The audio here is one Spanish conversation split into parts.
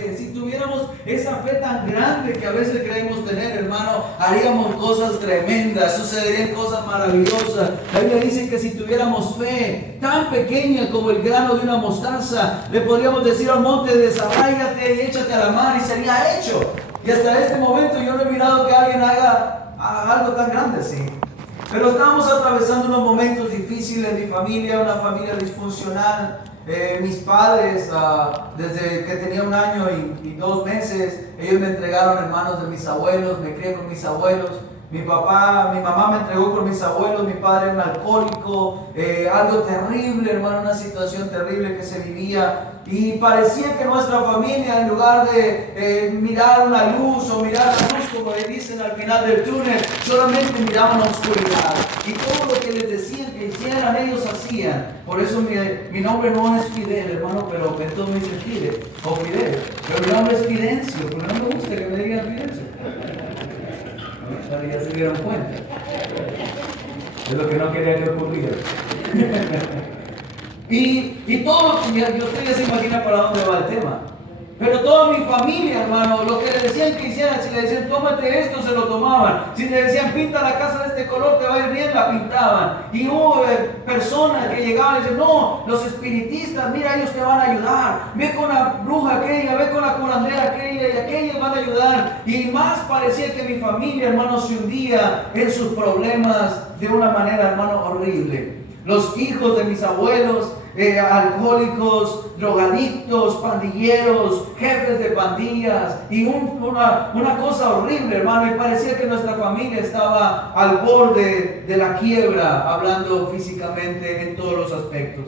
fe, si tuviéramos esa fe tan grande que a veces creemos tener, hermano, haríamos cosas tremendas, sucederían cosas maravillosas. La Biblia dice que si tuviéramos fe tan pequeña como el grano de una mostaza, le podríamos decir al monte, desarráigate y échate a la mar y sería hecho. Y hasta este momento yo no he mirado que alguien haga algo tan grande así. Pero estamos atravesando unos momentos difíciles. Mi familia, una familia disfuncional. Mis padres, desde que tenía 1 año y 2 meses, ellos me entregaron en manos de mis abuelos, me crié con mis abuelos. Mi mamá me entregó con mis abuelos. Mi padre era un alcohólico, algo terrible, hermano, una situación terrible que se vivía. Y parecía que nuestra familia, en lugar de mirar una luz o mirar la luz, como le dicen al final del túnel, solamente miraban la oscuridad. Y todo lo que les decían que hicieran, ellos hacían. Por eso mi nombre no es Fidel, hermano, pero todos me dicen Fidel o Fidel. Pero mi nombre es Fidencio, porque no me gusta que me digan Fidencio. Ya se dieron cuenta. Es lo que no quería que ocurriera. Y todo, usted ya se imagina para dónde va el tema. Pero toda mi familia, hermano, lo que le decían que hicieran, si le decían tómate esto, se lo tomaban. Si le decían pinta la casa de este color, te va a ir bien, la pintaban. Y hubo personas que llegaban y decían, no, los espiritistas, mira, ellos te van a ayudar. Ve con la bruja aquella, ve con la curandera aquella, y aquellos van a ayudar. Y más parecía que mi familia, hermano, se hundía en sus problemas de una manera, hermano, horrible. Los hijos de mis abuelos, alcohólicos, drogadictos, pandilleros, jefes de pandillas y una cosa horrible, hermano, y parecía que nuestra familia estaba al borde de la quiebra, hablando físicamente en todos los aspectos.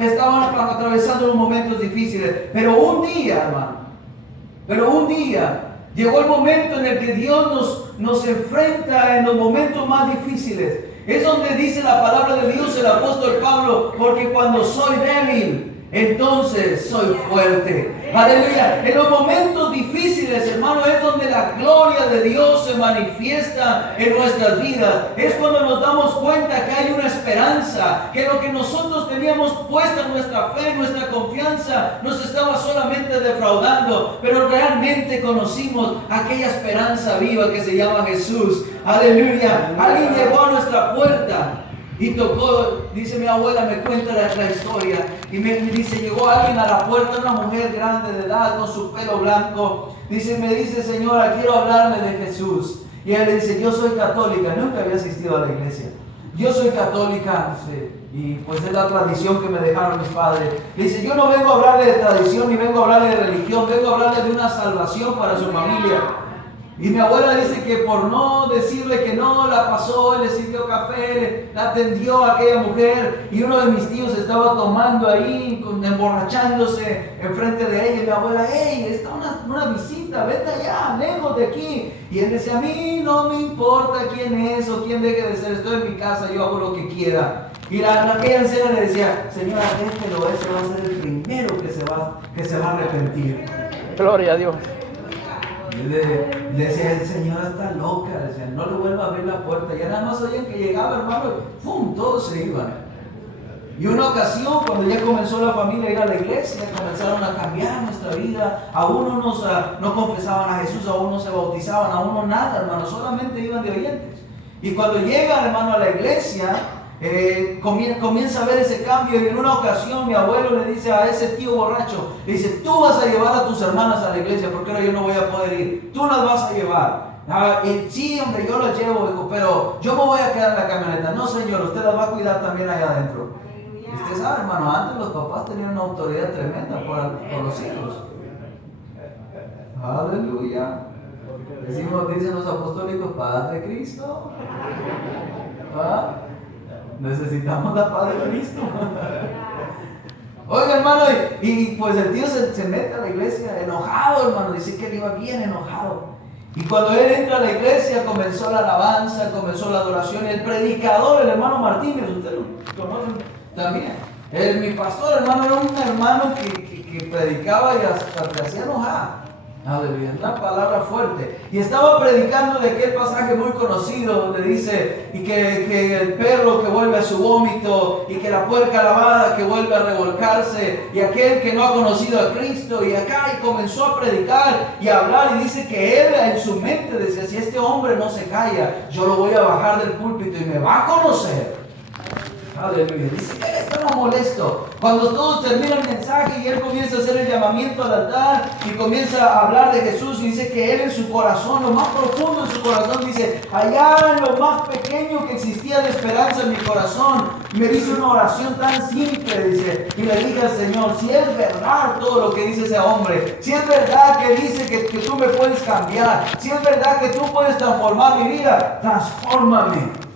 Estaban atravesando unos momentos difíciles, pero un día, hermano, llegó el momento en el que Dios nos enfrenta en los momentos más difíciles. Es donde dice la palabra de Dios el apóstol Pablo, porque cuando soy débil, entonces soy fuerte. Aleluya. En los momentos difíciles, hermano, es donde la gloria de Dios se manifiesta en nuestras vidas. Es cuando nos damos cuenta que hay una esperanza, que lo que nosotros teníamos puesta nuestra fe, nuestra confianza, nos estaba solamente defraudando, pero realmente conocimos aquella esperanza viva que se llama Jesús. Aleluya. Alguien llegó a nuestra puerta y tocó, dice mi abuela, me cuenta la historia, y me dice, llegó alguien a la puerta, una mujer grande de edad, con su pelo blanco, me dice, señora, quiero hablarle de Jesús. Y ella le dice, yo soy católica, nunca había asistido a la iglesia. Yo soy católica, y pues es la tradición que me dejaron mis padres. Le dice, yo no vengo a hablarle de tradición, ni vengo a hablarle de religión, vengo a hablarle de una salvación para su familia. Y mi abuela dice que por no decirle que no, la pasó, le sirvió café, la atendió a aquella mujer, y uno de mis tíos estaba tomando ahí, emborrachándose enfrente de ella, y mi abuela, hey, está una visita, vete allá, lejos de aquí. Y él decía, a mí no me importa quién es o quién deje de ser, estoy en mi casa, yo hago lo que quiera. Y aquella anciana le decía, señora, déjelo, ese va a ser el primero que se va a arrepentir. Gloria a Dios. Le decía, el señor está loca, decía, no le vuelva a abrir la puerta. Ya nada más oían que llegaba, hermano, ¡pum!, todos se iban. Y una ocasión, cuando ya comenzó la familia a ir a la iglesia, comenzaron a cambiar nuestra vida. A unos no confesaban a Jesús, a unos se bautizaban, a unos nada, hermano, solamente iban de oyentes. Y cuando llegan, hermano, a la iglesia, comienza a ver ese cambio. Y en una ocasión mi abuelo le dice a ese tío borracho, le dice, tú vas a llevar a tus hermanas a la iglesia, porque ahora yo no voy a poder ir, tú las vas a llevar. Sí, hombre, yo las llevo, dijo, pero yo me voy a quedar en la camioneta. No, señor, usted las va a cuidar también allá adentro. Y usted sabe, hermano, antes los papás tenían una autoridad tremenda por los hijos. Aleluya. Dicen los apostólicos, paz de Cristo. Necesitamos la paz de Cristo. Oiga, hermano, y pues el tío se mete a la iglesia enojado, hermano, dice que él iba bien enojado. Y cuando él entra a la iglesia, comenzó la alabanza, comenzó la adoración. El predicador, el hermano Martínez, ustedes lo conocen también. Mi pastor, hermano, era un hermano que predicaba y hasta te hacía enojar. Aleluya, una palabra fuerte. Y estaba predicando de aquel pasaje muy conocido donde dice y que el perro que vuelve a su vómito y que la puerca lavada que vuelve a revolcarse y aquel que no ha conocido a Cristo y acá y comenzó a predicar y a hablar y dice que él en su mente decía, si este hombre no se calla, yo lo voy a bajar del púlpito y me va a conocer. Aleluya. Dice que él estaba molesto. Cuando todos terminan el mensaje y él comienza a hacer el llamamiento al altar y comienza a hablar de Jesús, y dice que él en su corazón, lo más profundo de su corazón, dice, allá en lo más pequeño que existía de esperanza en mi corazón, me dice una oración tan simple, dice, y le dije al Señor, si es verdad todo lo que dice ese hombre, si es verdad que dice que tú me puedes cambiar, si es verdad que tú puedes transformar mi vida, transfórmame.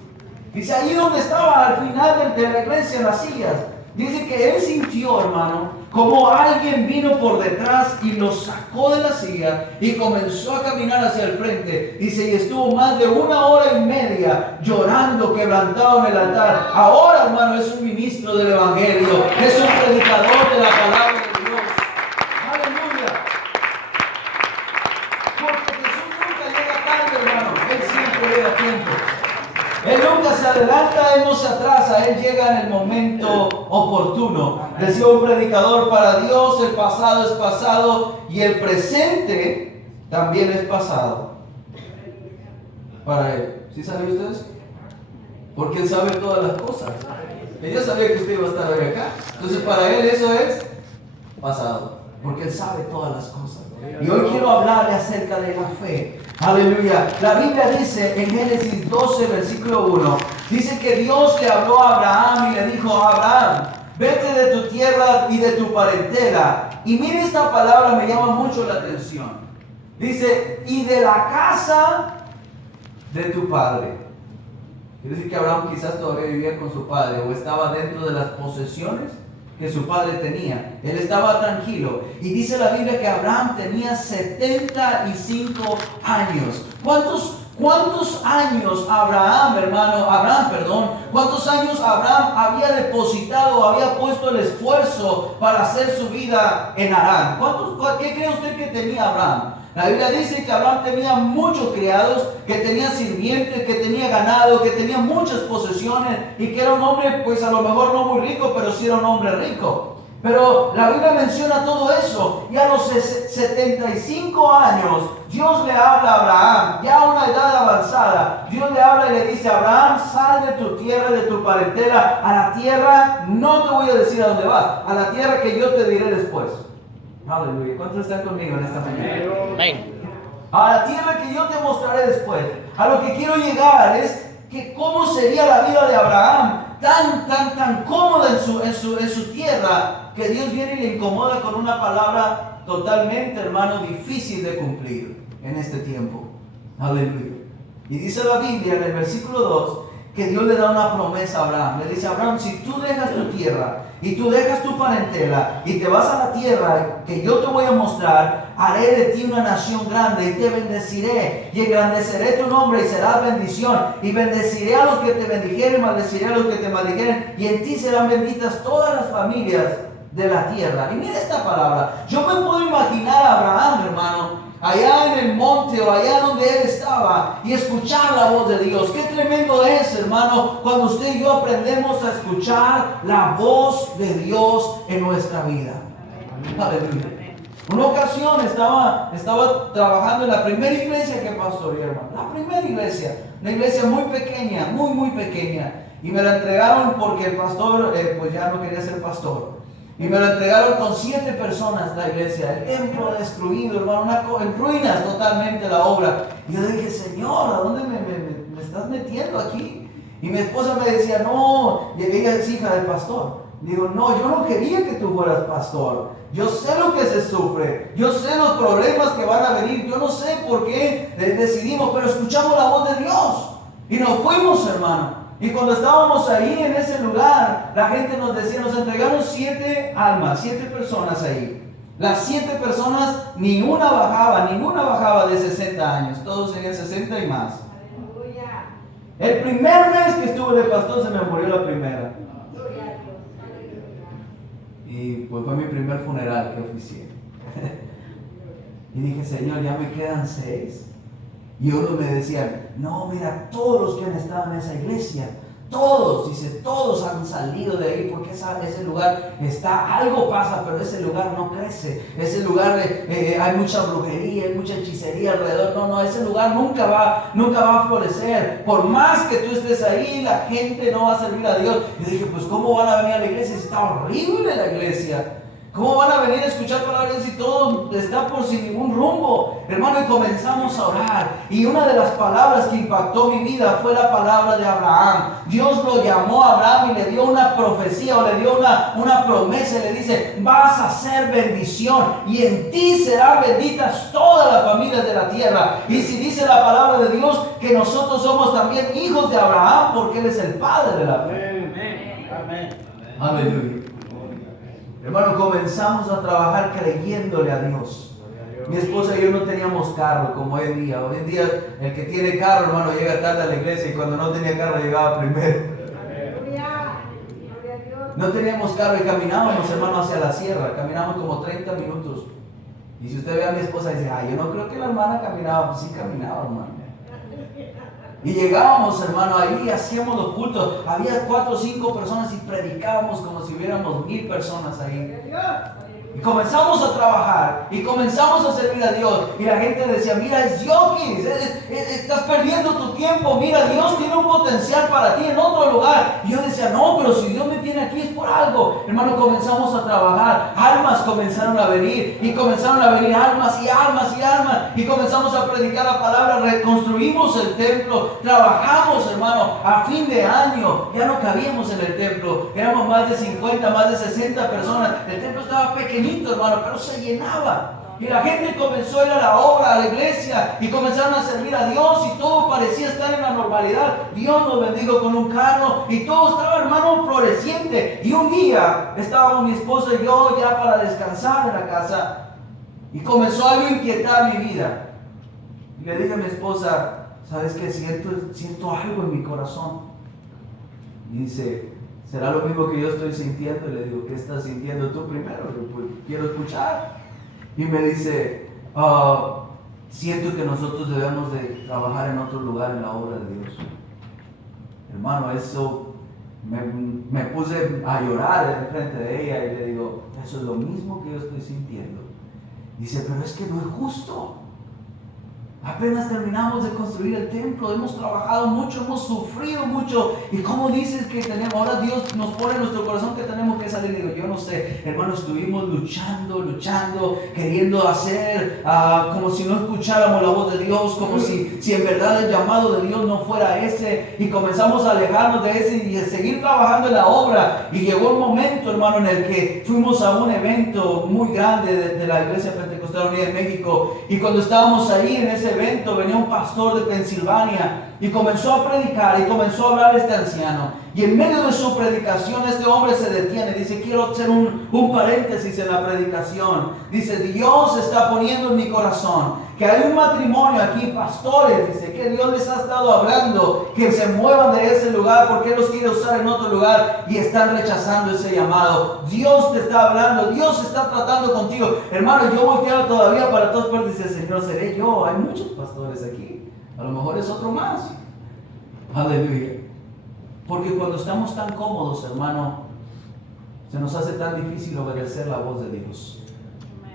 Dice ahí donde estaba al final de la iglesia en las sillas. Dice que él sintió, hermano, como alguien vino por detrás y lo sacó de la silla y comenzó a caminar hacia el frente. Dice, y estuvo más de 1 hora y media llorando, quebrantado en el altar. Ahora, hermano, es un ministro del Evangelio, es un predicador de la palabra de Dios. Aleluya. Porque Jesús nunca llega tarde, hermano. Él siempre llega a tiempo. Él nunca se adelanta, Él no se atrasa, Él llega en el momento oportuno. Decía un predicador, para Dios el pasado es pasado y el presente también es pasado. Para Él. ¿Sí saben ustedes? Porque Él sabe todas las cosas. Él ya sabía que usted iba a estar hoy acá. Entonces para Él eso es pasado. Porque Él sabe todas las cosas. Y hoy quiero hablarle acerca de la fe. Aleluya. La Biblia dice en Génesis 12, versículo 1, dice que Dios le habló a Abraham y le dijo, Abraham, vete de tu tierra y de tu parentela. Y mire esta palabra, me llama mucho la atención. Dice, y de la casa de tu padre. Quiere decir que Abraham quizás todavía vivía con su padre o estaba dentro de las posesiones que su padre tenía. Él estaba tranquilo. Y dice la Biblia que Abraham tenía 75 años. ¿Cuántos años cuántos años Abraham había depositado, había puesto el esfuerzo para hacer su vida en Harán? ¿Qué cree usted que tenía Abraham? La Biblia dice que Abraham tenía muchos criados, que tenía sirvientes, que tenía ganado, que tenía muchas posesiones y que era un hombre, pues a lo mejor no muy rico, pero sí era un hombre rico. Pero la Biblia menciona todo eso y a los 75 años Dios le habla a Abraham, ya a una edad avanzada. Dios le habla y le dice, Abraham, sal de tu tierra, de tu parentela, a la tierra, no te voy a decir a dónde vas, a la tierra que yo te diré después. Aleluya. ¿Cuántos están conmigo en esta mañana? Amén. A la tierra que yo te mostraré después. A lo que quiero llegar es que cómo sería la vida de Abraham, tan cómoda en su tierra, que Dios viene y le incomoda con una palabra totalmente, hermano, difícil de cumplir en este tiempo. Aleluya. Y dice la Biblia en el versículo 2 que Dios le da una promesa a Abraham. Le dice, Abraham, si tú dejas tu tierra y tú dejas tu parentela y te vas a la tierra que yo te voy a mostrar, haré de ti una nación grande y te bendeciré y engrandeceré tu nombre y serás bendición, y bendeciré a los que te bendijeren, maldeciré a los que te maldijeren, y en ti serán benditas todas las familias de la tierra. Y mira esta palabra. Yo me puedo imaginar a Abraham, hermano, allá en el monte o allá donde él estaba y escuchar la voz de Dios. Qué tremendo es, hermano, cuando usted y yo aprendemos a escuchar la voz de Dios en nuestra vida. Aleluya. Una ocasión estaba trabajando en la primera iglesia que pastoreé, hermano. La primera iglesia, una iglesia muy pequeña, muy pequeña. Y me la entregaron porque el pastor pues ya no quería ser pastor. Y me lo entregaron con 7 personas la iglesia, el templo destruido, hermano, en ruinas totalmente la obra. Y yo dije, Señor, ¿a dónde me estás metiendo aquí? Y mi esposa me decía, no, y ella es hija del pastor. Digo, no, yo no quería que tú fueras pastor. Yo sé lo que se sufre, yo sé los problemas que van a venir, yo no sé por qué decidimos, pero escuchamos la voz de Dios. Y nos fuimos, hermano. Y cuando estábamos ahí en ese lugar, la gente nos decía, nos entregaron 7 almas, 7 personas ahí. Las 7 personas, ninguna bajaba de 60 años, todos tenían 60 y más. El primer mes que estuve de pastor se me murió la primera. Y pues fue mi primer funeral que oficié. Y dije, Señor, ya me quedan 6. Y unos me decían, no, mira, todos los que han estado en esa iglesia, todos, dice, todos han salido de ahí porque ese lugar algo pasa, pero ese lugar no crece. Ese lugar hay mucha brujería, hay mucha hechicería alrededor. No, ese lugar nunca va a florecer. Por más que tú estés ahí, la gente no va a servir a Dios. Y dije, pues ¿cómo van a venir a la iglesia si está horrible la iglesia? ¿Cómo van a venir a escuchar palabras si todo está por sin ningún rumbo? Hermano, y comenzamos a orar. Y una de las palabras que impactó mi vida fue la palabra de Abraham. Dios lo llamó a Abraham y le dio una profecía o le dio una promesa. Y le dice, vas a ser bendición y en ti serán benditas todas las familias de la tierra. Y si dice la palabra de Dios que nosotros somos también hijos de Abraham porque Él es el padre de la fe. Amén. Aleluya. Hermano, comenzamos a trabajar creyéndole a Dios. Mi esposa y yo no teníamos carro como hoy en día. Hoy en día el que tiene carro, hermano, llega tarde a la iglesia y cuando no tenía carro llegaba primero. No teníamos carro y caminábamos, hermano, hacia la sierra. Caminamos como 30 minutos. Y si usted ve a mi esposa y dice, yo no creo que la hermana caminaba. Pues sí caminaba, hermano. Y llegábamos, hermano, ahí hacíamos los cultos. Había 4 o 5 personas y predicábamos como si hubiéramos 1000 personas ahí. Y comenzamos a trabajar y comenzamos a servir a Dios. Y la gente decía, mira, es Yokis, estás perdiendo tu tiempo. Mira, Dios tiene un potencial para ti en otro lugar. Y yo decía, no, pero si Dios me tiene aquí es por algo. Hermano, comenzamos a trabajar. Almas comenzaron a venir. Y comenzaron a venir almas y almas y almas. Y comenzamos a predicar la palabra. Reconstruimos el templo. Trabajamos, hermano, a fin de año. Ya no cabíamos en el templo. Éramos más de 50, más de 60 personas. El templo estaba pequeño, hermano, pero se llenaba. Y la gente comenzó a ir a la obra, a la iglesia, y comenzaron a servir a Dios, y todo parecía estar en la normalidad. Dios nos bendijo con un carro, y todo estaba, hermano, floreciente. Y un día estábamos mi esposa y yo ya para descansar en la casa, y comenzó algo a inquietar mi vida. Y le dije a mi esposa, ¿sabes qué? Siento algo en mi corazón. Y dice, ¿será lo mismo que yo estoy sintiendo? Y le digo, ¿qué estás sintiendo tú primero? Pues, quiero escuchar. Y me dice, siento que nosotros debemos de trabajar en otro lugar en la obra de Dios. Hermano, eso me puse a llorar en frente de ella y le digo, eso es lo mismo que yo estoy sintiendo. Dice, pero es que no es justo. Apenas terminamos de construir el templo, hemos trabajado mucho, hemos sufrido mucho. ¿Y cómo dices que tenemos? Ahora Dios nos pone en nuestro corazón que tenemos que salir. Digo, yo no sé, hermano, estuvimos luchando, queriendo hacer como si no escucháramos la voz de Dios, como si en verdad el llamado de Dios no fuera ese. Y comenzamos a alejarnos de ese y a seguir trabajando en la obra. Y llegó un momento, hermano, en el que fuimos a un evento muy grande de la Iglesia Pentecostal Unida en México. Y cuando estábamos ahí en ese evento, venía un pastor de Pensilvania y comenzó a predicar y comenzó a hablar este anciano. Y en medio de su predicación este hombre se detiene. Dice, quiero hacer un paréntesis en la predicación. Dice, Dios está poniendo en mi corazón que hay un matrimonio aquí, pastores, dice, que Dios les ha estado hablando, que se muevan de ese lugar porque Él los quiere usar en otro lugar y están rechazando ese llamado. Dios te está hablando, Dios está tratando contigo. Hermano, yo volteaba todavía para todos partes y dice, Señor, seré yo. Hay muchos pastores aquí, a lo mejor es otro más. Aleluya. Porque cuando estamos tan cómodos, hermano, se nos hace tan difícil obedecer la voz de Dios.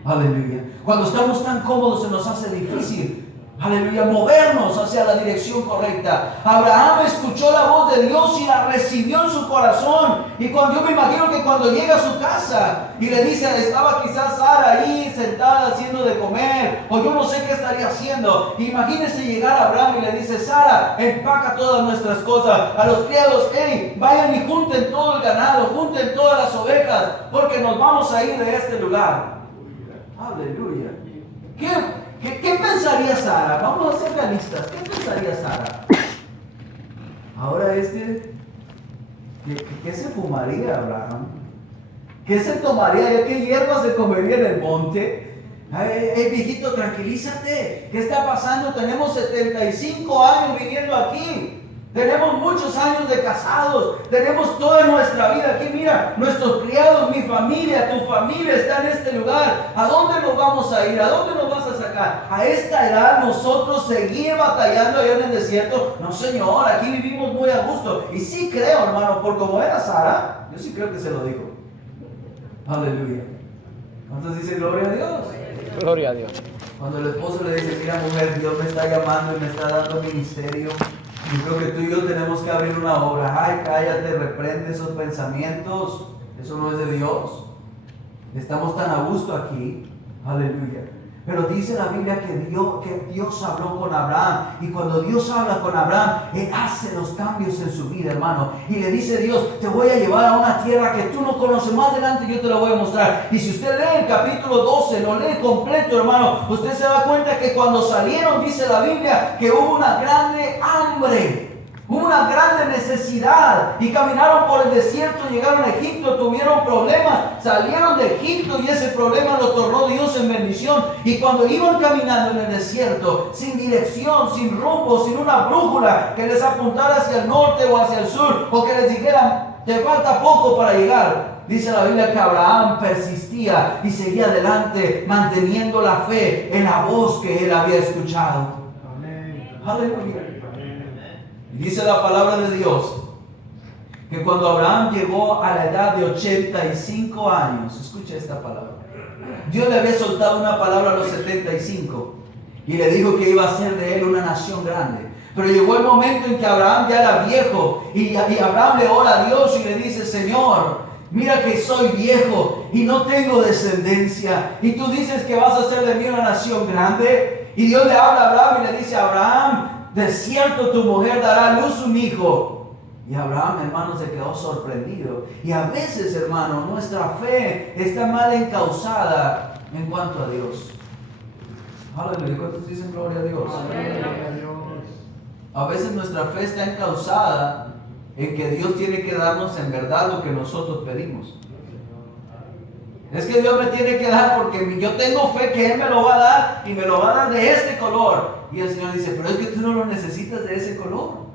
Aleluya. Cuando estamos tan cómodos se nos hace difícil, aleluya, movernos hacia la dirección correcta. Abraham escuchó la voz de Dios y la recibió en su corazón. Y cuando yo me imagino que cuando llega a su casa y le dice, estaba quizás Sara ahí sentada haciendo de comer, o yo no sé qué estaría haciendo. Imagínese llegar a Abraham y le dice, Sara, empaca todas nuestras cosas. A los criados, hey, vayan y junten todo el ganado, junten todas las ovejas, porque nos vamos a ir de este lugar. Aleluya. ¿Qué pensaría Sara? Vamos a ser realistas. ¿Qué pensaría Sara? Ahora ¿qué se fumaría Abraham? ¿Qué se tomaría? ¿Qué hierba se comería en el monte? Viejito, tranquilízate. ¿Qué está pasando? Tenemos 75 años viniendo aquí. Tenemos muchos años de casados. Tenemos toda nuestra vida aquí. Mira, nuestros criados, mi familia, tu familia está en este lugar. ¿A dónde nos vamos a ir? ¿A dónde nos vas a sacar? acá. A esta edad nosotros seguir batallando allá en el desierto. No, Señor, aquí vivimos muy a gusto. Y sí creo, hermano, por como era Sara, yo sí creo que se lo dijo. Aleluya. ¿Cuántos dicen gloria a Dios? Gloria a Dios. Cuando el esposo le dice, mira mujer, Dios me está llamando y me está dando ministerio, yo creo que tú y yo tenemos que abrir una obra. Ay, cállate, reprende esos pensamientos. Eso no es de Dios. Estamos tan a gusto aquí. Aleluya. Pero dice la Biblia que Dios habló con Abraham. Y cuando Dios habla con Abraham, Él hace los cambios en su vida, hermano. Y le dice Dios, te voy a llevar a una tierra que tú no conoces. Más adelante yo te la voy a mostrar. Y si usted lee el capítulo 12, lo lee completo, hermano, usted se da cuenta que cuando salieron, dice la Biblia, que hubo una grande hambre. Una grande necesidad y caminaron por el desierto, llegaron a Egipto, tuvieron problemas, salieron de Egipto y ese problema lo tornó Dios en bendición. Y cuando iban caminando en el desierto, sin dirección, sin rumbo, sin una brújula que les apuntara hacia el norte o hacia el sur, o que les dijeran, te falta poco para llegar, dice la Biblia que Abraham persistía y seguía adelante, manteniendo la fe en la voz que él había escuchado. Amén. Aleluya. Y dice la palabra de Dios que cuando Abraham llegó a la edad de 85 años, escucha esta palabra, Dios le había soltado una palabra a los 75 y le dijo que iba a hacer de él una nación grande. Pero llegó el momento en que Abraham ya era viejo y Abraham le ora a Dios y le dice, Señor, mira que soy viejo y no tengo descendencia y tú dices que vas a hacer de mí una nación grande. Y Dios le habla a Abraham y le dice, Abraham, de cierto tu mujer dará a luz un hijo. Y Abraham, hermano, se quedó sorprendido. Y a veces, hermano, nuestra fe está mal encauzada en cuanto a Dios. Aleluya. ¿Cuántos dicen gloria a Dios? A veces nuestra fe está encauzada en que Dios tiene que darnos en verdad lo que nosotros pedimos. Es que Dios me tiene que dar porque yo tengo fe que Él me lo va a dar y me lo va a dar de este color. Y el Señor dice, pero es que tú no lo necesitas de ese color.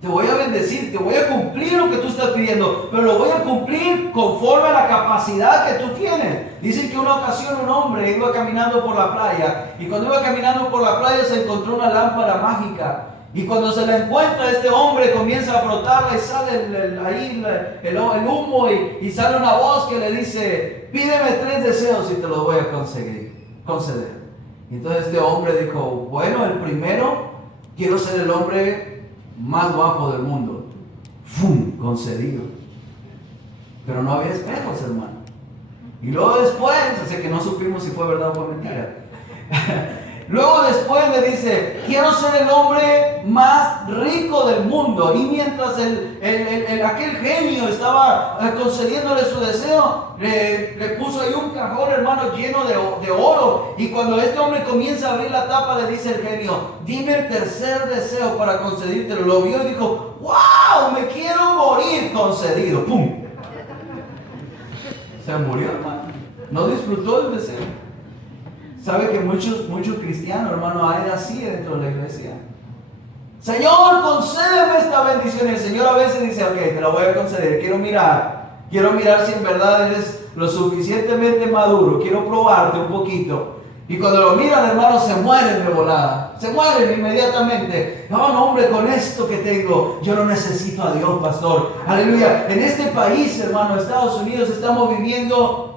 Te voy a bendecir, te voy a cumplir lo que tú estás pidiendo, pero lo voy a cumplir conforme a la capacidad que tú tienes. Dicen que una ocasión un hombre iba caminando por la playa y cuando iba caminando por la playa se encontró una lámpara mágica. Y cuando se la encuentra, este hombre comienza a frotarla y sale el humo y sale una voz que le dice, pídeme 3 deseos y te los voy a conceder. Y entonces este hombre dijo, bueno, el primero, quiero ser el hombre más guapo del mundo. ¡Fum! Concedido. Pero no había espejos, hermano. Y luego después, así que no supimos si fue verdad o fue mentira. Luego después le dice, quiero ser el hombre más rico del mundo. Y mientras aquel genio estaba concediéndole su deseo, le puso ahí un cajón, hermano, lleno de oro. Y cuando este hombre comienza a abrir la tapa, le dice el genio, dime el tercer deseo para concedírtelo. Lo vio y dijo, wow, me quiero morir, concedido. ¡Pum! Se murió, hermano. No disfrutó el deseo. ¿Sabe que muchos cristianos, hermano, hay así dentro de la iglesia? Señor, concédeme esta bendición. Y el Señor a veces dice, ok, te la voy a conceder. Quiero mirar si en verdad eres lo suficientemente maduro. Quiero probarte un poquito. Y cuando lo miran, hermano, se mueren de volada. Se mueren inmediatamente. No, hombre, con esto que tengo, yo no necesito a Dios, pastor. Aleluya. En este país, hermano, Estados Unidos, estamos viviendo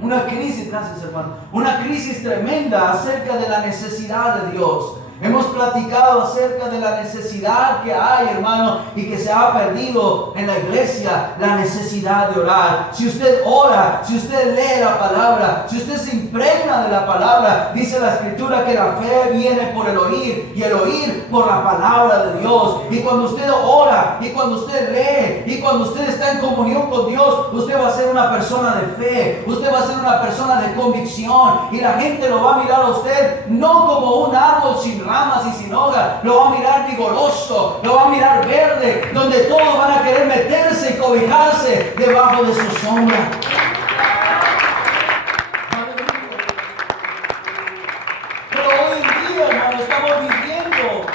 una crisis, gracias hermano, una crisis tremenda acerca de la necesidad de Dios. Hemos platicado acerca de la necesidad que hay, hermano, y que se ha perdido en la iglesia, la necesidad de orar. Si usted ora, si usted lee la palabra, si usted se impregna de la palabra, dice la Escritura que la fe viene por el oír y el oír por la palabra de Dios. Y cuando usted ora, y cuando usted lee, y cuando usted está en comunión con Dios, usted va a ser una persona de fe, usted va a ser una persona de convicción, y la gente lo va a mirar a usted no como un árbol sin ramas y sin hojas, lo va a mirar vigoroso, lo va a mirar verde, donde todos van a querer meterse y cobijarse debajo de su sombra. Pero hoy en día, hermano, estamos viviendo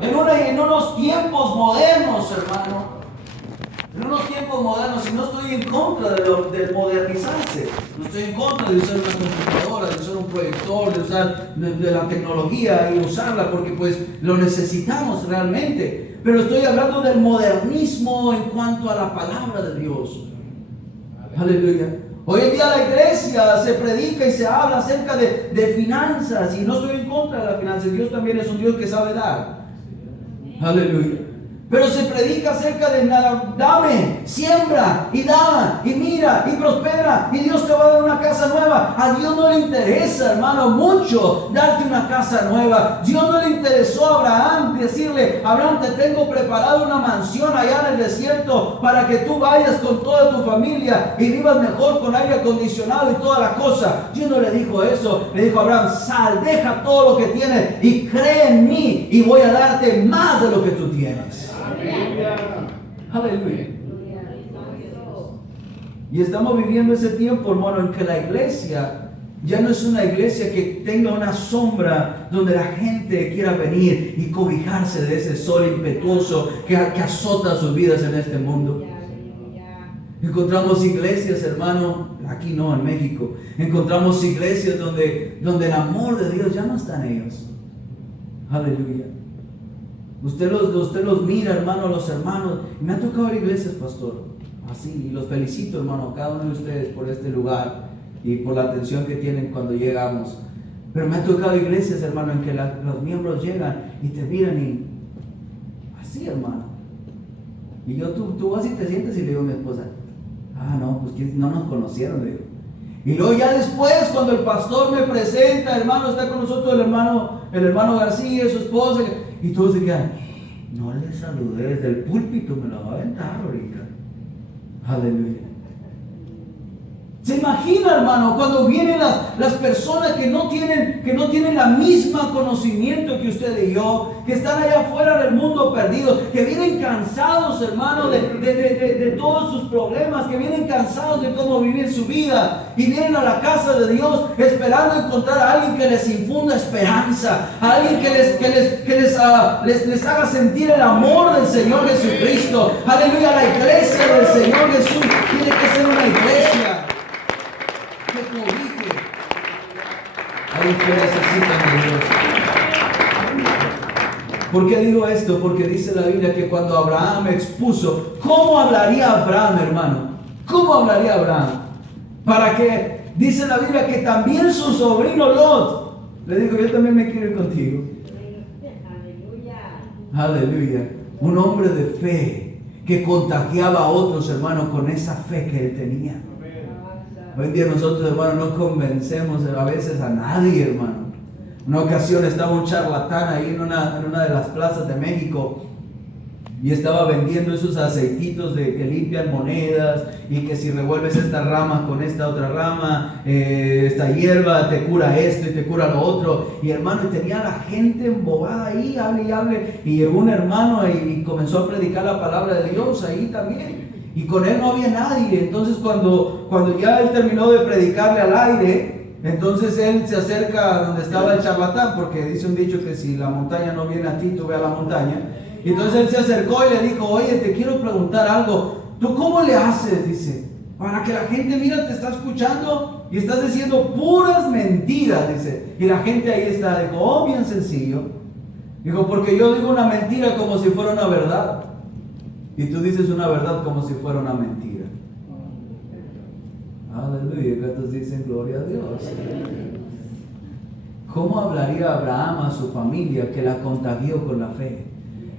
en unos tiempos modernos, hermano. En unos tiempos modernos, y no estoy en contra del modernizarse, no estoy en contra de usar una computadora, de usar un proyector, de usar de la tecnología y usarla porque pues lo necesitamos realmente. Pero estoy hablando del modernismo en cuanto a la palabra de Dios. Aleluya. Hoy en día la iglesia se predica y se habla acerca de finanzas, y no estoy en contra de las finanzas. Dios también es un Dios que sabe dar. Aleluya. Pero se predica acerca de nada, dame, siembra y da y mira y prospera y Dios te va a dar una casa nueva. A Dios no le interesa, hermano, mucho darte una casa nueva. Dios no le interesó a Abraham decirle: Abraham, te tengo preparado una mansión allá en el desierto para que tú vayas con toda tu familia y vivas mejor con aire acondicionado y toda la cosa. Dios no le dijo eso. Le dijo a Abraham: sal, deja todo lo que tienes y cree en mí y voy a darte más de lo que tú tienes. Aleluya. Y estamos viviendo ese tiempo, hermano, en que la iglesia ya no es una iglesia que tenga una sombra donde la gente quiera venir y cobijarse de ese sol impetuoso que azota sus vidas en este mundo. Encontramos iglesias, hermano, aquí no, en México. Encontramos iglesias donde el amor de Dios ya no está en ellos. Aleluya. Usted los mira, hermano, los hermanos. Me ha tocado ir a iglesias, pastor, así, y los felicito, hermano, cada uno de ustedes por este lugar y por la atención que tienen cuando llegamos. Pero me ha tocado iglesias, hermano, en que los miembros llegan y te miran y así, hermano. Y tú vas y te sientes y le digo a mi esposa: no, pues no nos conocieron, le digo. Y luego ya después, cuando el pastor me presenta, hermano, está con nosotros el hermano García, su esposa, y todos se quedan: no le saludé desde el púlpito, me la va a aventar ahorita. Aleluya. ¿Se imagina, hermano, cuando vienen las personas que no tienen la misma conocimiento que usted y yo, que están allá afuera del mundo perdido, que vienen cansados, hermano, de todos sus problemas, que vienen cansados de cómo vivir su vida, y vienen a la casa de Dios esperando encontrar a alguien que les infunda esperanza, a alguien que les haga sentir el amor del Señor Jesucristo? Aleluya. La iglesia del Señor Jesús tiene que ser una iglesia que cobije a los que necesitan de Dios. ¿Por qué digo esto? Porque dice la Biblia que cuando Abraham expuso, ¿cómo hablaría Abraham, hermano? ¿Cómo hablaría Abraham? Para que, dice la Biblia, que también su sobrino Lot le dijo: yo también me quiero ir contigo. Aleluya. Un hombre de fe que contagiaba a otros, hermanos, con esa fe que él tenía. Hoy en día nosotros, hermano, no convencemos a veces a nadie, hermano. Una ocasión estaba un charlatán ahí en una de las plazas de México y estaba vendiendo esos aceititos que limpian monedas, y que si revuelves esta rama con esta otra rama, esta hierba te cura esto y te cura lo otro. Y hermano, y tenía a la gente embobada ahí, hable y hable, y llegó un hermano y comenzó a predicar la palabra de Dios ahí también. Y con él no había nadie. Entonces cuando ya él terminó de predicarle al aire, entonces él se acerca a donde estaba el charlatán, porque dice un dicho que si la montaña no viene a ti, tú ve a la montaña. Y entonces él se acercó y le dijo: oye, te quiero preguntar algo. ¿Tú cómo le haces? Dice, para que la gente, mira, te está escuchando y estás diciendo puras mentiras, dice. Y la gente ahí está, dijo: oh, bien sencillo. Dijo: porque yo digo una mentira como si fuera una verdad, y tú dices una verdad como si fuera una mentira. Aleluya. ¿Cuántos dicen gloria a Dios? ¿Cómo hablaría Abraham a su familia que la contagió con la fe?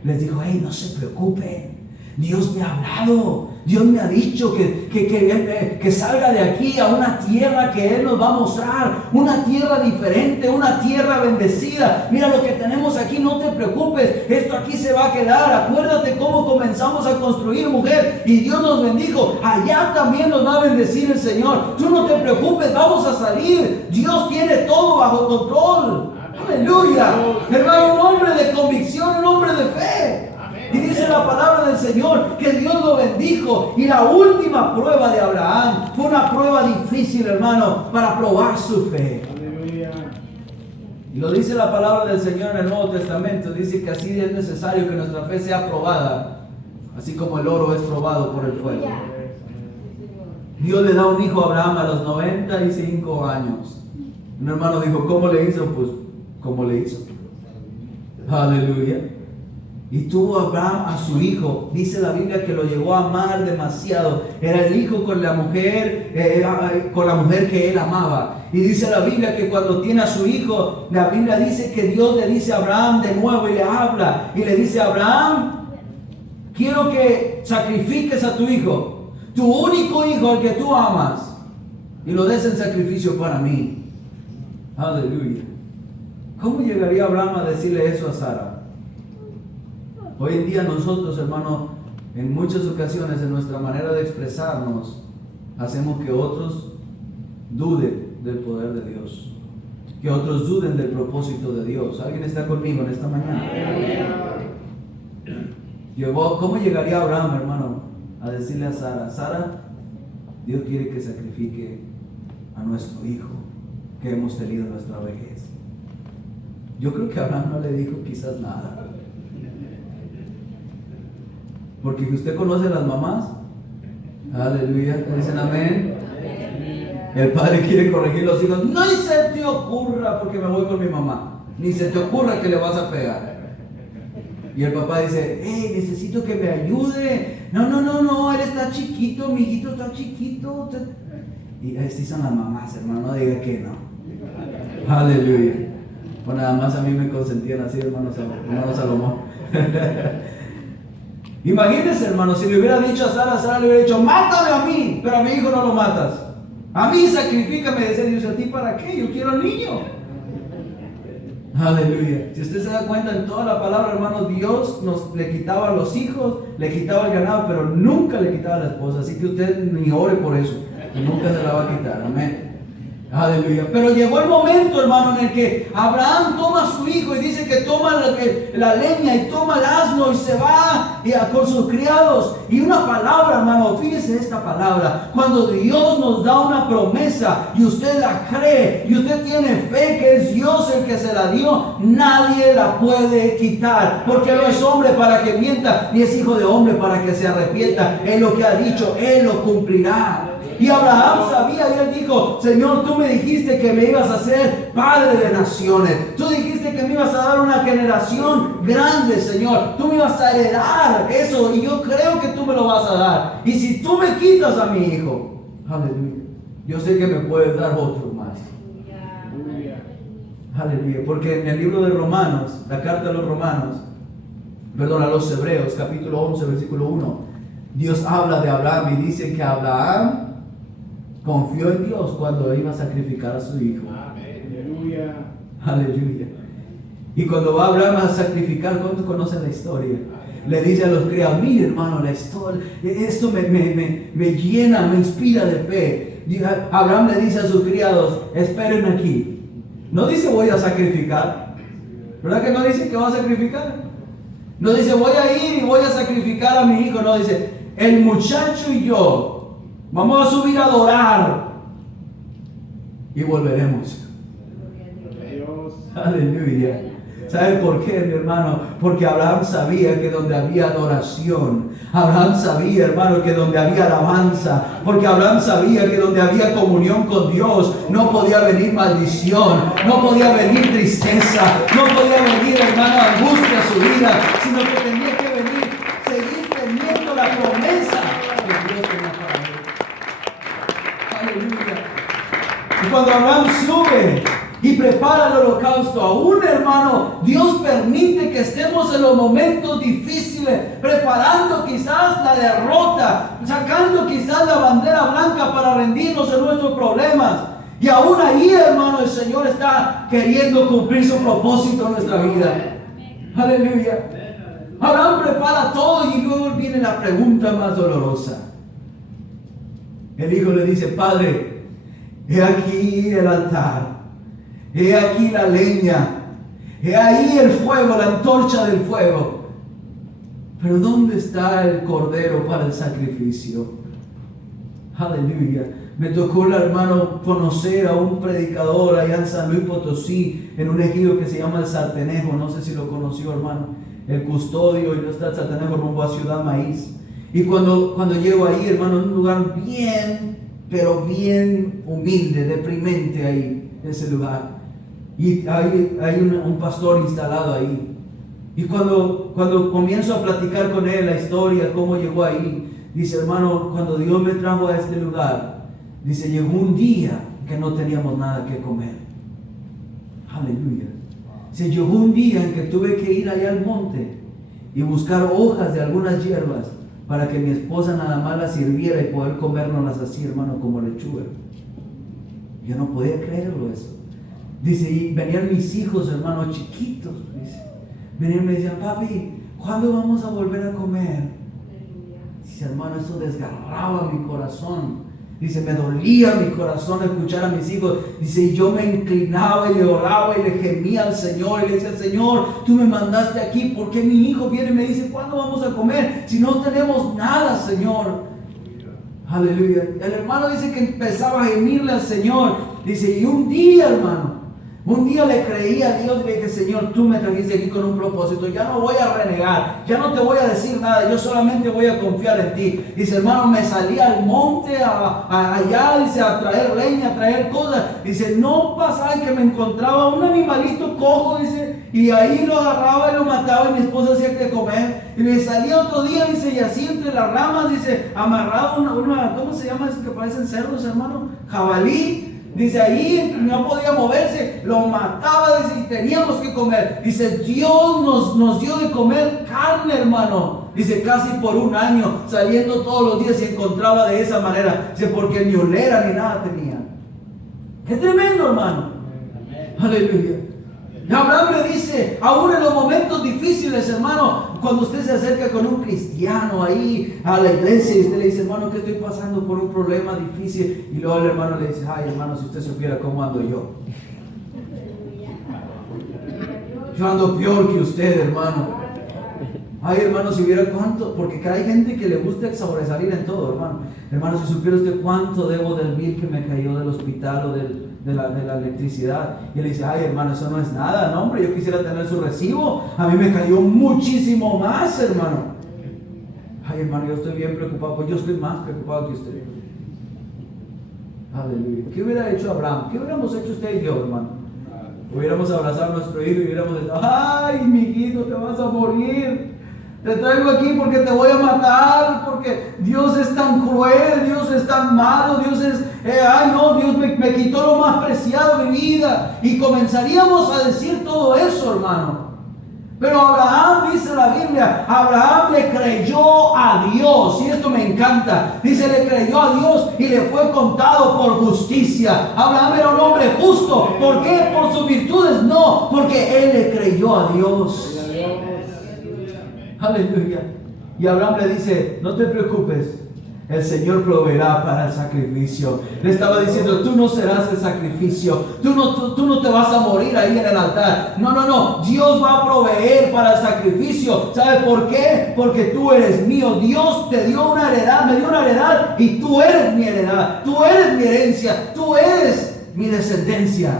Les dijo: hey, no se preocupen, Dios me ha hablado, Dios me ha dicho que salga de aquí a una tierra que Él nos va a mostrar, una tierra diferente, una tierra bendecida. Mira lo que tenemos aquí, no te preocupes, esto aquí se va a quedar. Acuérdate cómo comenzamos a construir, mujer, y Dios nos bendijo. Allá también nos va a bendecir el Señor. Tú no te preocupes, vamos a salir. Dios tiene todo bajo control. Aleluya. Hermano, un hombre de convicción, un hombre de fe. Y dice la palabra del Señor que Dios lo bendijo. Y la última prueba de Abraham fue una prueba difícil, hermano, para probar su fe. Aleluya. Y lo dice la palabra del Señor en el Nuevo Testamento. Dice que así es necesario que nuestra fe sea probada, así como el oro es probado por el fuego. Dios le da un hijo a Abraham a los 95 años. Un hermano dijo, ¿cómo le hizo? Pues, ¿cómo le hizo? Aleluya. Y tuvo Abraham a su hijo. Dice la Biblia que lo llegó a amar demasiado. Era el hijo con la mujer que él amaba. Y dice la Biblia que cuando tiene a su hijo, la Biblia dice que Dios le dice a Abraham de nuevo y le habla. Y le dice, Abraham, quiero que sacrifiques a tu hijo, tu único hijo, al que tú amas, y lo des en sacrificio para mí. Aleluya. ¿Cómo llegaría Abraham a decirle eso a Sara? Hoy en día nosotros, hermano, en muchas ocasiones en nuestra manera de expresarnos, hacemos que otros duden del poder de Dios, que otros duden del propósito de Dios. ¿Alguien está conmigo en esta mañana? ¿Cómo llegaría Abraham, hermano, a decirle a Sara, Sara, Dios quiere que sacrifique a nuestro hijo que hemos tenido en nuestra vejez? Yo creo que Abraham no le dijo quizás nada. Porque usted conoce a las mamás. Aleluya, dicen amén. El padre quiere corregir a los hijos. No se te ocurra, porque me voy con mi mamá. Ni se te ocurra que le vas a pegar. Y el papá dice, necesito que me ayude. No, él está chiquito, mi hijito está chiquito. Y así son las mamás, hermano, no diga que no. Aleluya. Pues nada más a mí me consentían así, hermano Salomón. Imagínense, hermano, si le hubiera dicho a Sara le hubiera dicho, mátame a mí, pero a mi hijo no lo matas. A mí sacrifícame, decía Dios, ¿a ti para qué? Yo quiero al niño. Aleluya. Si usted se da cuenta en toda la palabra, hermano, Dios le quitaba a los hijos, le quitaba el ganado, pero nunca le quitaba a la esposa. Así que usted ni ore por eso, que nunca se la va a quitar. Amén. Aleluya. Pero llegó el momento, hermano, en el que Abraham toma a su hijo y dice que toma la leña y toma el asno y se va con sus criados. Y una palabra, hermano, fíjese esta palabra. Cuando Dios nos da una promesa y usted la cree y usted tiene fe que es Dios el que se la dio, nadie la puede quitar. Porque no es hombre para que mienta, ni es hijo de hombre para que se arrepienta. Él lo que ha dicho, Él lo cumplirá. Y Abraham sabía y él dijo, Señor, tú me dijiste que me ibas a hacer padre de naciones. Tú dijiste que me ibas a dar una generación grande, Señor. Tú me ibas a heredar eso y yo creo que tú me lo vas a dar. Y si tú me quitas a mi hijo, aleluya, yo sé que me puedes dar otro más. Aleluya, porque en el libro de Romanos, la carta a los Romanos, a los Hebreos, capítulo 11, versículo 1, Dios habla de Abraham y dice que Abraham confió en Dios cuando iba a sacrificar a su hijo. Aleluya. Aleluya. Y cuando va Abraham a sacrificar, ¿cuántos conocen la historia? Le dice a los criados, mire hermano, la historia, esto me llena, me inspira de fe. Abraham le dice a sus criados, esperen aquí. No dice voy a sacrificar. ¿Verdad que no dice que va a sacrificar? No dice voy a ir y voy a sacrificar a mi hijo. No, dice el muchacho y yo vamos a subir a adorar y volveremos. Aleluya. ¿Sabe por qué, mi hermano? Porque Abraham sabía que donde había adoración, Abraham sabía, hermano, que donde había alabanza, porque Abraham sabía que donde había comunión con Dios no podía venir maldición, no podía venir tristeza, no podía venir, hermano, angustia a su vida, sino que tenía que venir, seguir teniendo la promesa que Dios tenía para él. Aleluya. Y cuando Abraham sube y prepara el holocausto, aún, hermano, Dios permite que estemos en los momentos difíciles, preparando quizás la derrota, sacando quizás la bandera blanca para rendirnos en nuestros problemas. Y aún ahí, hermano, el Señor está queriendo cumplir su propósito en nuestra vida. Aleluya. Abraham prepara todo y luego viene la pregunta más dolorosa. El hijo le dice, Padre, he aquí el altar. He aquí la leña, he ahí el fuego, la antorcha del fuego. Pero ¿dónde está el cordero para el sacrificio? Aleluya. Me tocó, hermano, conocer a un predicador allá en San Luis Potosí, en un ejido que se llama El Sartenejo. No sé si lo conoció, hermano. El Custodio, y no está el Sartenejo rumbo a Ciudad Maíz. Y cuando llego ahí, hermano, en un lugar bien, pero bien humilde, deprimente ahí. ese lugar. Y hay un pastor instalado ahí. Y cuando comienzo a platicar con él la historia, cómo llegó ahí, dice, hermano, cuando Dios me trajo a este lugar, dice, llegó un día que no teníamos nada que comer. Aleluya. Se llegó un día en que tuve que ir allá al monte y buscar hojas de algunas hierbas para que mi esposa nada más las sirviera y poder comérnoslas así, hermano, como lechuga. Yo no podía creerlo eso. Dice, y venían mis hijos, hermano, chiquitos, dice. Venían y me decían, papi, ¿cuándo vamos a volver a comer? Dice, hermano, eso desgarraba mi corazón. Dice, me dolía mi corazón escuchar a mis hijos. Dice, y yo me inclinaba y le oraba y le gemía al Señor. Y le decía, Señor, tú me mandaste aquí. ¿Por qué mi hijo viene y me dice, ¿cuándo vamos a comer? Si no tenemos nada, Señor. Aleluya. El hermano dice que empezaba a gemirle al Señor. Dice, y un día, hermano, un día le creí a Dios y le dije, Señor, tú me trajiste aquí con un propósito, ya no voy a renegar, ya no te voy a decir nada, yo solamente voy a confiar en ti. Dice, hermano, me salí al monte, allá, dice, a traer leña, a traer cosas. Dice, no pasaba que me encontraba un animalito cojo, dice, y ahí lo agarraba y lo mataba y mi esposa hacía que comer. Y me salía otro día, dice, y así entre las ramas, dice, amarrado una ¿cómo se llama eso que parecen cerdos, hermano? Jabalí. Dice, ahí no podía moverse, lo mataba, dice, y teníamos que comer. Dice, Dios nos dio de comer carne, hermano. Dice, casi por un año, saliendo todos los días se encontraba de esa manera. Dice, porque ni olera ni nada tenía. ¡Qué tremendo, hermano! Aleluya. Y Abraham le dice, aún en los momentos difíciles, hermano, cuando usted se acerca con un cristiano ahí a la iglesia y usted le dice, hermano, que estoy pasando por un problema difícil, y luego el hermano le dice, ay, hermano, si usted supiera cómo ando yo. Yo ando peor que usted, hermano. Ay, hermano, si hubiera cuánto, porque hay gente que le gusta sobresalir en todo, hermano. Hermano, si supiera usted cuánto debo del bill que me cayó del hospital o de la electricidad. Y él dice, ay, hermano, eso no es nada, no, hombre, yo quisiera tener su recibo. A mí me cayó muchísimo más, hermano. Ay, hermano, yo estoy bien preocupado, pues yo estoy más preocupado que usted. Aleluya. ¿Qué hubiera hecho Abraham? ¿Qué hubiéramos hecho usted y yo, hermano? Hubiéramos abrazado a nuestro hijo y hubiéramos dicho, ay, mi hijito, te vas a morir. Te traigo aquí porque te voy a matar, porque Dios es tan cruel, Dios es tan malo, Dios es, ay no, Dios me quitó lo más preciado de mi vida. Y comenzaríamos a decir todo eso, hermano. Pero Abraham, dice la Biblia, Abraham le creyó a Dios, y esto me encanta. Dice, le creyó a Dios y le fue contado por justicia. Abraham era un hombre justo. ¿Por qué? ¿Por sus virtudes? No, porque él le creyó a Dios. Aleluya. Y Abraham le dice, no te preocupes, el Señor proveerá para el sacrificio. Le estaba diciendo, tú no serás el sacrificio, tú no te vas a morir ahí en el altar. No, Dios va a proveer para el sacrificio. ¿Sabe por qué? Porque tú eres mío. Dios te dio una heredad, me dio una heredad, y tú eres mi heredad, tú eres mi herencia, tú eres mi descendencia.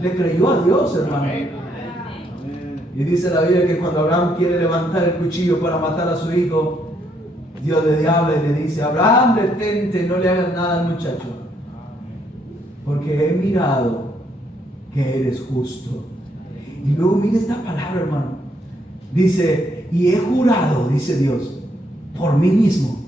Le creyó a Dios, hermano. Y dice la Biblia que cuando Abraham quiere levantar el cuchillo para matar a su hijo, Dios le habla y le dice, Abraham, detente, no le hagas nada al muchacho, porque he mirado que eres justo. Y luego mire esta palabra, hermano. Dice, y he jurado, dice Dios, por mí mismo.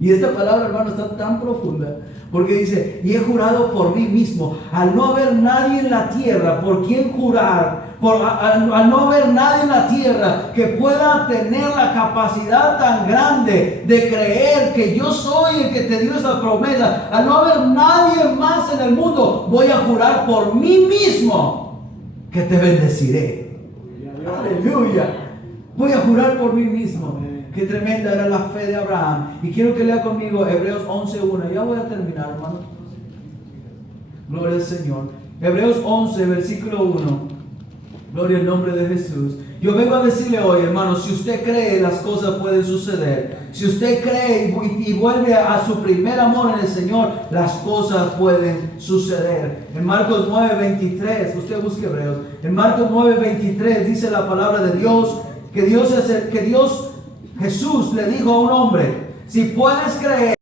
Y esta palabra, hermano, está tan profunda, porque dice, y he jurado por mí mismo, al no haber nadie en la tierra por quien jurar, al no haber nadie en la tierra que pueda tener la capacidad tan grande de creer que yo soy el que te dio esa promesa, al no haber nadie más en el mundo, voy a jurar por mí mismo que te bendeciré. Aleluya. Voy a jurar por mí mismo. Qué tremenda era la fe de Abraham. Y quiero que lea conmigo Hebreos 11:1. Ya voy a terminar, hermano. Gloria al Señor. Hebreos 11, versículo 1. Gloria al nombre de Jesús. Yo vengo a decirle hoy, hermano, si usted cree, las cosas pueden suceder. Si usted cree y vuelve a su primer amor en el Señor, las cosas pueden suceder. En Marcos 9:23, usted busque Hebreos. En Marcos 9:23 dice la palabra de Dios, que Jesús le dijo a un hombre, si puedes creer,